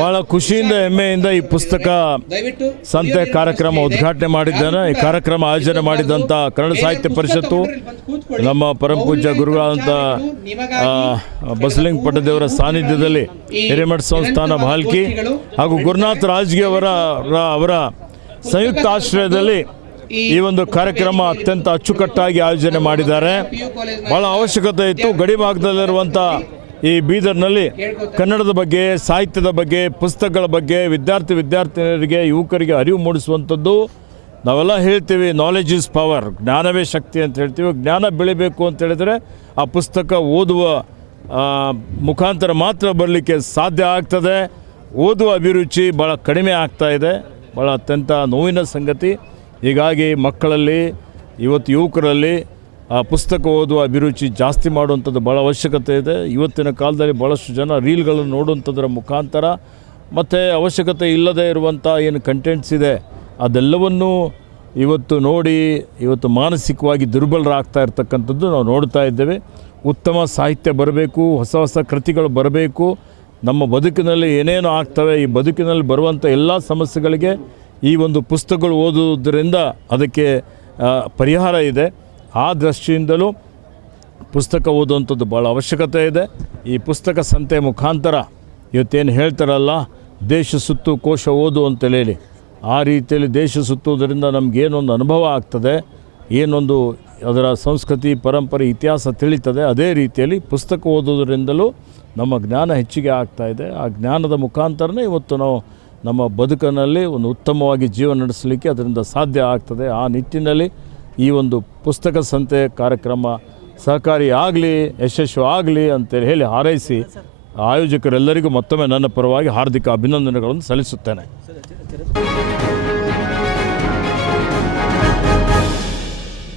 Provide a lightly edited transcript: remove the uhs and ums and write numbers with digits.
ಬಹಳ ಖುಷಿಯಿಂದ ಹೆಮ್ಮೆಯಿಂದ ಈ ಪುಸ್ತಕ ಸಂತೆ ಕಾರ್ಯಕ್ರಮ ಉದ್ಘಾಟನೆ ಮಾಡಿದ್ದೇನೆ. ಈ ಕಾರ್ಯಕ್ರಮ ಆಯೋಜನೆ ಮಾಡಿದಂಥ ಕನ್ನಡ ಸಾಹಿತ್ಯ ಪರಿಷತ್ತು, ನಮ್ಮ ಪರಮ ಪೂಜ್ಯ ಗುರುಗಳಾದಂಥ ಬಸಲಿಂಗ ಪಟ್ಟದೇವರ ಸಾನ್ನಿಧ್ಯದಲ್ಲಿ ಹಿರೇಮಠ ಸಂಸ್ಥಾನ ಭಾಲ್ಕಿ ಹಾಗೂ ಗುರುನಾಥ ರಾಜ್ಗೆ ಅವರ ಸಂಯುಕ್ತ ಆಶ್ರಯದಲ್ಲಿ ಈ ಒಂದು ಕಾರ್ಯಕ್ರಮ ಅತ್ಯಂತ ಅಚ್ಚುಕಟ್ಟಾಗಿ ಆಯೋಜನೆ ಮಾಡಿದ್ದಾರೆ. ಭಾಳ ಅವಶ್ಯಕತೆ ಇತ್ತು. ಗಡಿ ಭಾಗದಲ್ಲಿರುವಂಥ ಈ ಬೀದರ್ನಲ್ಲಿ ಕನ್ನಡದ ಬಗ್ಗೆ, ಸಾಹಿತ್ಯದ ಬಗ್ಗೆ, ಪುಸ್ತಕಗಳ ಬಗ್ಗೆ ವಿದ್ಯಾರ್ಥಿನಿಯರಿಗೆ, ಯುವಕರಿಗೆ ಅರಿವು ಮೂಡಿಸುವಂಥದ್ದು. ನಾವೆಲ್ಲ ಹೇಳ್ತೀವಿ ನಾಲೆಜ್ ಈಸ್ ಪವರ್, ಜ್ಞಾನವೇ ಶಕ್ತಿ ಅಂತ ಹೇಳ್ತೀವಿ. ಜ್ಞಾನ ಬೆಳಿಬೇಕು ಅಂತ ಹೇಳಿದರೆ ಆ ಪುಸ್ತಕ ಓದುವ ಮುಖಾಂತರ ಮಾತ್ರ ಬರಲಿಕ್ಕೆ ಸಾಧ್ಯ ಆಗ್ತದೆ. ಓದುವ ಅಭಿರುಚಿ ಭಾಳ ಕಡಿಮೆ ಆಗ್ತಾಯಿದೆ, ಭಾಳ ಅತ್ಯಂತ ನೋವಿನ ಸಂಗತಿ. ಹೀಗಾಗಿ ಮಕ್ಕಳಲ್ಲಿ, ಇವತ್ತು ಯುವಕರಲ್ಲಿ ಪುಸ್ತಕ ಓದುವ ಅಭಿರುಚಿ ಜಾಸ್ತಿ ಮಾಡುವಂಥದ್ದು ಭಾಳ ಅವಶ್ಯಕತೆ ಇದೆ. ಇವತ್ತಿನ ಕಾಲದಲ್ಲಿ ಭಾಳಷ್ಟು ಜನ ರೀಲ್ಗಳನ್ನು ನೋಡುವಂಥದ್ರ ಮುಖಾಂತರ ಮತ್ತು ಅವಶ್ಯಕತೆ ಇಲ್ಲದೇ ಇರುವಂಥ ಏನು ಕಂಟೆಂಟ್ಸ್ ಇದೆ ಅದೆಲ್ಲವನ್ನೂ ಇವತ್ತು ನೋಡಿ ಇವತ್ತು ಮಾನಸಿಕವಾಗಿ ದುರ್ಬಲರಾಗ್ತಾ ಇರ್ತಕ್ಕಂಥದ್ದು ನಾವು ನೋಡ್ತಾ ಇದ್ದೇವೆ. ಉತ್ತಮ ಸಾಹಿತ್ಯ ಬರಬೇಕು, ಹೊಸ ಹೊಸ ಕೃತಿಗಳು ಬರಬೇಕು. ನಮ್ಮ ಬದುಕಿನಲ್ಲಿ ಏನೇನು ಆಗ್ತವೆ, ಈ ಬದುಕಿನಲ್ಲಿ ಬರುವಂಥ ಎಲ್ಲ ಸಮಸ್ಯೆಗಳಿಗೆ ಈ ಒಂದು ಪುಸ್ತಕಗಳು ಓದುವುದರಿಂದ ಅದಕ್ಕೆ ಪರಿಹಾರ ಇದೆ. ಆ ದೃಷ್ಟಿಯಿಂದಲೂ ಪುಸ್ತಕ ಓದುವಂಥದ್ದು ಭಾಳ ಅವಶ್ಯಕತೆ ಇದೆ. ಈ ಪುಸ್ತಕ ಸಂತೆ ಮುಖಾಂತರ ಇವತ್ತೇನು ಹೇಳ್ತಾರಲ್ಲ, ದೇಶ ಸುತ್ತು ಕೋಶ ಓದು ಅಂತೇಳಿ, ಆ ರೀತಿಯಲ್ಲಿ ದೇಶ ಸುತ್ತುವುದರಿಂದ ನಮಗೇನೊಂದು ಅನುಭವ ಆಗ್ತದೆ, ಏನೊಂದು ಅದರ ಸಂಸ್ಕೃತಿ, ಪರಂಪರೆ, ಇತಿಹಾಸ ತಿಳಿತದೆ. ಅದೇ ರೀತಿಯಲ್ಲಿ ಪುಸ್ತಕ ಓದೋದರಿಂದಲೂ ನಮ್ಮ ಜ್ಞಾನ ಹೆಚ್ಚಿಗೆ ಆಗ್ತಾಯಿದೆ. ಆ ಜ್ಞಾನದ ಮುಖಾಂತರನೇ ಇವತ್ತು ನಾವು ನಮ್ಮ ಬದುಕಿನಲ್ಲಿ ಒಂದು ಉತ್ತಮವಾಗಿ ಜೀವನ ನಡೆಸಲಿಕ್ಕೆ ಅದರಿಂದ ಸಾಧ್ಯ ಆಗ್ತದೆ. ಆ ನಿಟ್ಟಿನಲ್ಲಿ ಈ ಒಂದು ಪುಸ್ತಕ ಸಂತೆ ಕಾರ್ಯಕ್ರಮ ಸಹಕಾರಿ ಆಗಲಿ, ಯಶಸ್ವಿ ಆಗಲಿ ಅಂತೇಳಿ ಹೇಳಿ ಹಾರೈಸಿ ಆಯೋಜಕರೆಲ್ಲರಿಗೂ ಮತ್ತೊಮ್ಮೆ ನನ್ನ ಪರವಾಗಿ ಹಾರ್ದಿಕ ಅಭಿನಂದನೆಗಳನ್ನು ಸಲ್ಲಿಸುತ್ತೇನೆ.